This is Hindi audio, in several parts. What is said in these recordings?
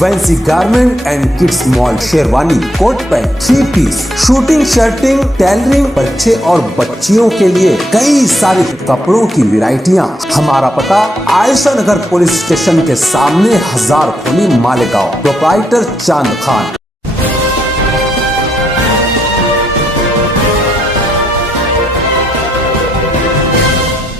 Fancy garment and kids mall, sherwani, coat pant, 3 piece, suiting, shirting, tailoring, बच्चे और बच्चियों के लिए कई सारे कपड़ों की वैरायटियां। हमारा पता आयशा नगर पुलिस स्टेशन के सामने, हजार खोली, मालेगांव। प्रोप्राइटर चांद खान।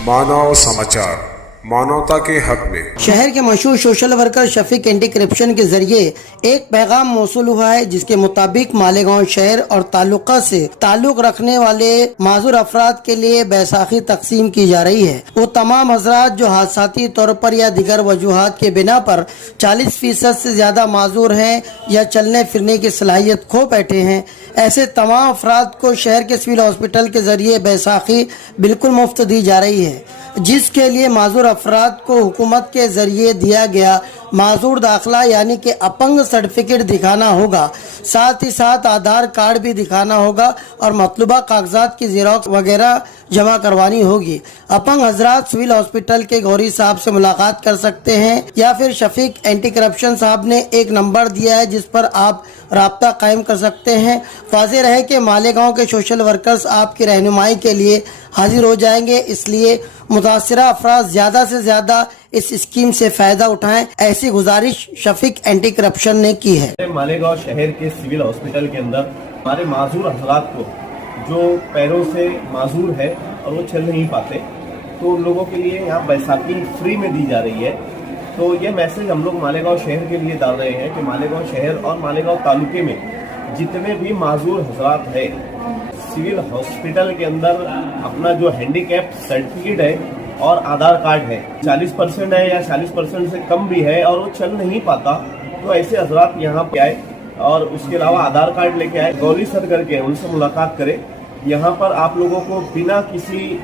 मानव समाचार, मानवता के हक में। शहर के मशहूर social worker Shafiq anti corruption के जरिए एक पैगाम मौसूल हुआ है, जिसके मुताबिक मालेगांव शहर और तालुका से ताल्लुक रखने वाले माजूर अफराद के लिए बैसाखी तकसीम की जा रही है। वो तमाम हजरात जो हादसाती तौर पर या दिगर वजूहात के बिना पर 40% से ज्यादा माजूर हैं या चलने फिरने की सलाहियत खो बैठे हैं, ऐसे तमाम अफराद को शहर के सिविल हॉस्पिटल के जरिए बैसाखी बिल्कुल मुफ्त दी जा रही है, जिसके लिए माजूर अफराद को हुकूमत के जरिए दिया गया माजूर दाखिला यानी कि अपंग सर्टिफिकेट दिखाना होगा। साथ ही साथ आधार कार्ड भी दिखाना होगा और मतलूबा कागजात की जेरॉक्स वगैरह जमा करवानी होगी। अपंग हजरात सिविल हॉस्पिटल के गौरी साहब से मुलाकात कर सकते हैं या फिर शफीक एंटी करप्शन साहब ने एक नंबर दिया है जिस पर आप राब्ता कायम कर सकते हैं। वाज़ेह रहे कि मालेगांव के सोशल वर्कर्स आपकी रहनुमाई के लिए हाजिर हो जाएंगे, इसलिए मुतासिरा अफराद ज्यादा से ज्यादा इस स्कीम से फायदा उठाएं, ऐसी गुजारिश शफीक एंटी करप्शन ने की है। मालेगांव शहर के सिविल हॉस्पिटल के अंदर हमारे माजूर हजरात को जो पैरों से माजूर है और वो चल नहीं पाते, तो उन लोगों के लिए यहाँ बैसाखी फ्री में दी जा रही है। तो ये मैसेज हम लोग मालेगांव शहर के लिए डाल रहे हैं कि मालेगांव शहर और मालेगांव तालुके में जितने भी माजूर हजरात है, सिविल हॉस्पिटल के अंदर अपना जो हैंडीकैप सर्टिफिकेट है और आधार कार्ड है, 40% है या 40% से कम भी है और वो चल नहीं पाता, तो ऐसे हजरात यहाँ पे आए और उसके अलावा आधार कार्ड लेके आए, गौरी सर करके उनसे मुलाकात करें। यहाँ पर आप लोगों को बिना किसी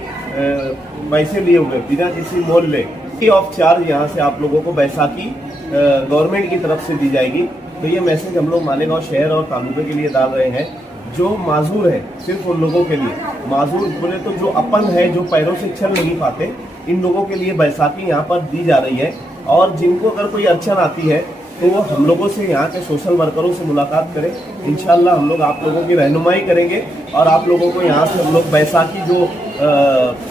पैसे लिए हुए, बिना किसी मोल ले, फ्री ऑफ चार्ज यहाँ से आप लोगों को बैसाखी गवर्नमेंट की तरफ से दी जाएगी। तो ये मैसेज हम लोग मालेगांव शहर और तालुके के लिए डाल रहे हैं। जो माजूर है, सिर्फ उन लोगों के लिए, माजूर बोले तो जो अपंग है, जो पैरों से चल नहीं पाते, इन लोगों के लिए बैसाखी यहाँ पर दी जा रही है। और जिनको अगर कोई अड़चन आती है तो वो हम लोगों से, यहाँ के सोशल वर्करों से मुलाकात करें। इंशाल्लाह हम लोग आप लोगों की रहनुमाई करेंगे और आप लोगों को यहाँ से हम लोग बैसाखी जो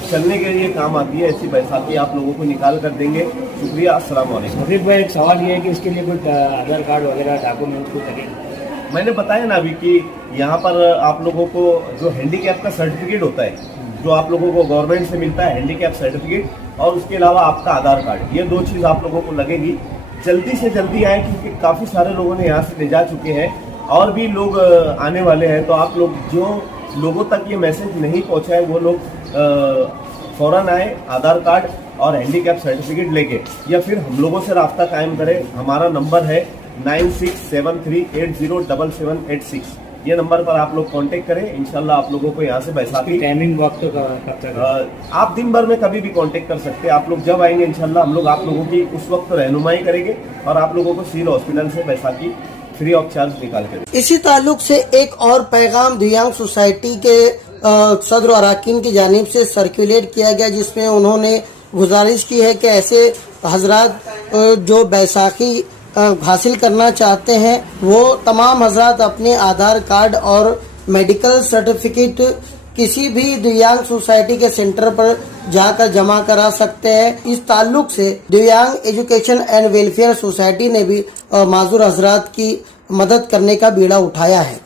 चलने के लिए काम आती है, ऐसी बैसाखी आप लोगों को निकाल कर देंगे। शुक्रिया, अस्सलाम वालेकुम। हफीज भाई, एक सवाल ये है कि इसके लिए कोई आधार कार्ड वगैरह डॉक्यूमेंट कुछ लगेगा? मैंने बताया ना अभी कि यहाँ पर आप लोगों को जो हैंडीकैप का सर्टिफिकेट होता है, जो आप लोगों को गवर्नमेंट से मिलता है, हैंडीकैप सर्टिफिकेट, और उसके अलावा आपका आधार कार्ड, ये 2 चीज़ आप लोगों को लगेगी। जल्दी से जल्दी आए, क्योंकि काफ़ी सारे लोगों ने यहाँ से ले जा चुके हैं और भी लोग आने वाले हैं। तो आप लोग, जो लोगों तक ये मैसेज नहीं पहुँचा है, वो लोग फ़ौरन आए, आधार कार्ड और हैंडीकैप सर्टिफिकेट लेके, या फिर हम लोगों से राब्ता कायम करें। हमारा नंबर है 9673807786। ये नंबर पर आप लोग कांटेक्ट करें। इंशाल्लाह आप लोगों को यहाँ से बैसाखी टाइमिंग वक्त कब तक? आप दिन भर में कभी भी कांटेक्ट कर सकते हैं। आप लोग जब आएंगे इंशाल्लाह हम लोग आप लोगों की उस वक्त रहनुमाई करेंगे और आप लोगों को सिविल हॉस्पिटल से बैसाखी फ्री ऑफ चार्ज निकाल कर। इसी ताल्लुक से एक और पैगाम दिव्यांग सोसाइटी के सदर और अरकान की जानिब से सर्कुलेट किया गया, जिसमें उन्होंने गुजारिश की है कि ऐसे हजरात जो बैसाखी हासिल करना चाहते हैं, वो तमाम हजरात अपने आधार कार्ड और मेडिकल सर्टिफिकेट किसी भी दिव्यांग सोसाइटी के सेंटर पर जाकर जमा करा सकते हैं। इस ताल्लुक से दिव्यांग एजुकेशन एंड वेलफेयर सोसाइटी ने भी माजूर हजरात की मदद करने का बीड़ा उठाया है।